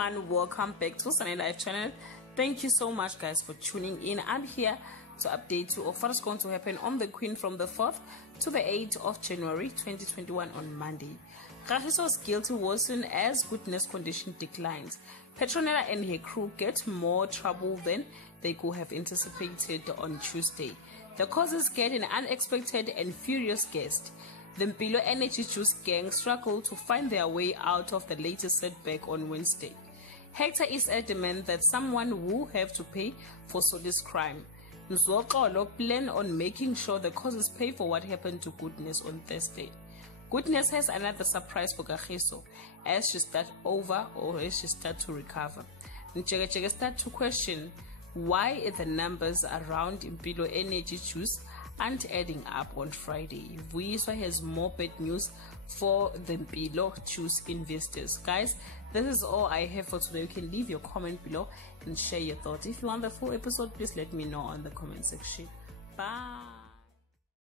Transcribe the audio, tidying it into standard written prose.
everyone, welcome back to Sunny Life channel. Thank you so much guys for tuning in. I'm here to update you of what is going to happen on the Queen from the 4th to the 8th of January 2021 on Monday. Kagiso's guilty worsen as witness condition declines. Petronella and her crew get more trouble than they could have anticipated on Tuesday. The causes get an unexpected and furious guest. The Mpilo Energy Juice gang struggle to find their way out of the latest setback on Wednesday. Hector is adamant that someone will have to pay for Soli's crime. Mzwakolo plan on making sure the causes pay for what happened to Goodness on Thursday. Goodness has another surprise for Kagiso as she starts over or as she starts to recover. Njegejege starts to question why the numbers around Mpilo Energy Juice aren't adding up on Friday. Vuyiswa has more bad news for the Mpilo Juice investors. Guys, this is all I have for today. You can leave your comment below and share your thoughts. If you want the full episode, please let me know on the comment section. Bye.